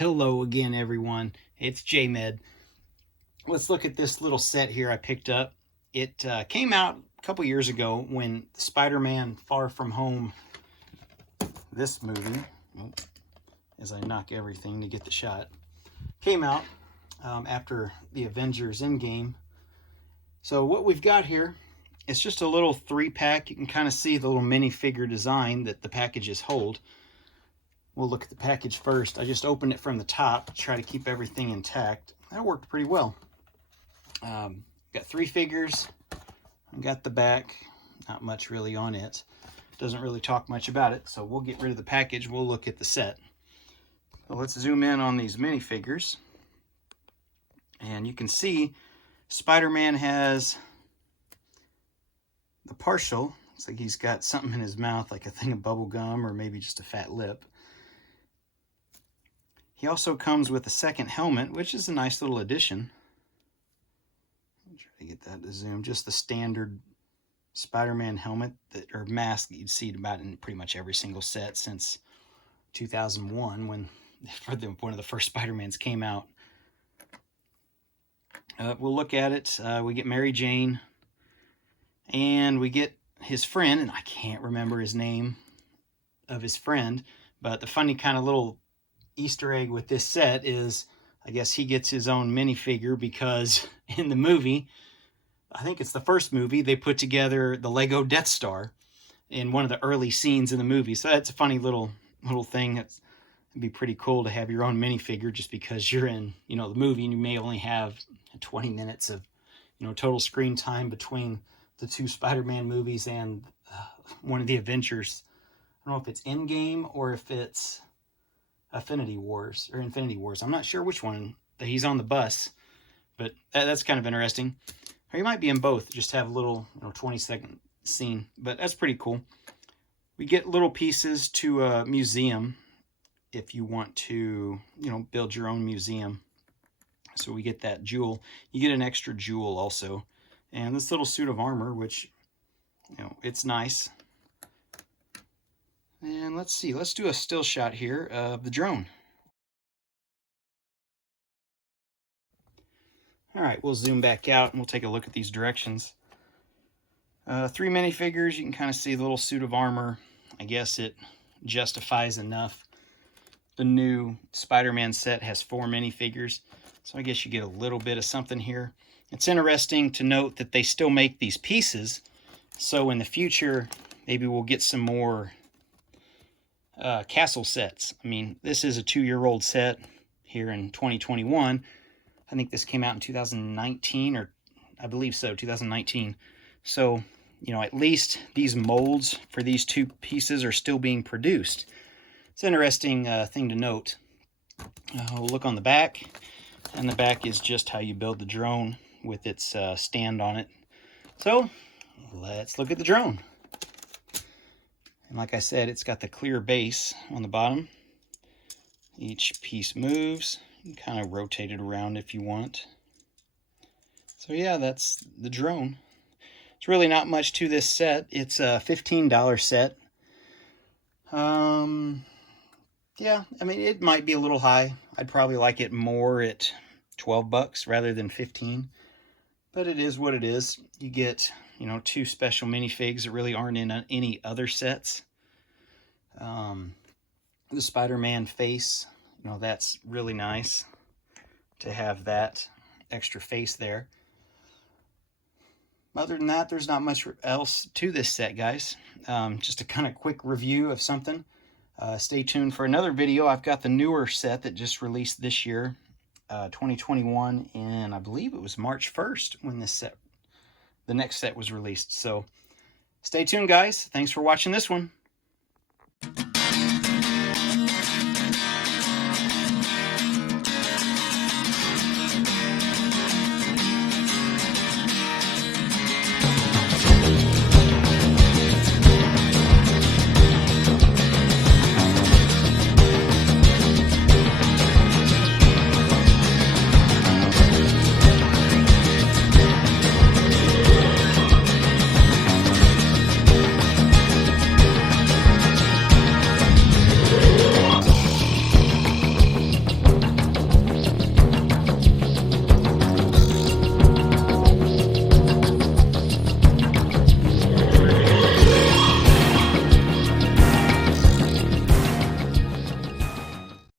Hello again, everyone. It's J-Med. Let's look at this little set here I picked up. It came out a couple years ago when Spider-Man Far From Home, this movie, as I knock everything to get the shot, came out after the Avengers Endgame. So what we've got here, it's just a little 3-pack. You can kind of see the little minifigure design that the packages hold. We'll look at the package first. I just opened it from the top to try to keep everything intact. That worked pretty well. Got 3 figures. Got the back. Not much really on it. Doesn't really talk much about it, so we'll get rid of the package. We'll look at the set. So let's zoom in on these minifigures. And you can see Spider-Man has the partial. Looks like he's got something in his mouth, like a thing of bubble gum or maybe just a fat lip. He also comes with a second helmet, which is a nice little addition. I'll try to get that to zoom. Just the standard Spider-Man helmet or mask that you'd see about in pretty much every single set since 2001, when one of the first Spider-Mans came out. We'll look at it. We get Mary Jane, and we get his friend, and I can't remember his name of his friend, but the funny kind of little Easter egg with this set is, I guess he gets his own minifigure because in the movie, I think it's the first movie, they put together the Lego Death Star in one of the early scenes in the movie. So that's a funny little thing. It'd be pretty cool to have your own minifigure just because you're in, the movie, and you may only have 20 minutes of, total screen time between the 2 Spider-Man movies and one of the Avengers. I don't know if it's Endgame or if it's Infinity Wars. I'm not sure which one. He's on the bus, but that's kind of interesting. Or he might be in both, just have a little 20-second scene, but that's pretty cool. We get little pieces to a museum if you want to, build your own museum. So we get that jewel. You get an extra jewel also. And this little suit of armor, which, it's nice. And let's see, let's do a still shot here of the drone. All right, we'll zoom back out and we'll take a look at these directions. 3 minifigures, you can kind of see the little suit of armor. I guess it justifies enough. The new Spider-Man set has 4 minifigures, so I guess you get a little bit of something here. It's interesting to note that they still make these pieces, so in the future, maybe we'll get some more castle sets. I mean, this is a 2-year-old set here in 2021. I think this came out in 2019, or I believe so, 2019. So, at least these molds for these 2 pieces are still being produced. It's an interesting thing to note. We'll look on the back, and the back is just how you build the drone with its stand on it. So, let's look at the drone. And like I said, it's got the clear base on the bottom. Each piece moves. You can kind of rotate it around if you want. So yeah, that's the drone. It's really not much to this set. It's a $15 set. Yeah, I mean, it might be a little high. I'd probably like it more at 12 bucks rather than 15. But it is what it is. You get, 2 special minifigs that really aren't in any other sets. The Spider-Man face, that's really nice to have that extra face there. Other than that, there's not much else to this set, guys. Just a kind of quick review of something. Stay tuned for another video. I've got the newer set that just released this year, 2021, and I believe it was March 1st when the next set was released. So stay tuned, guys. Thanks for watching this one.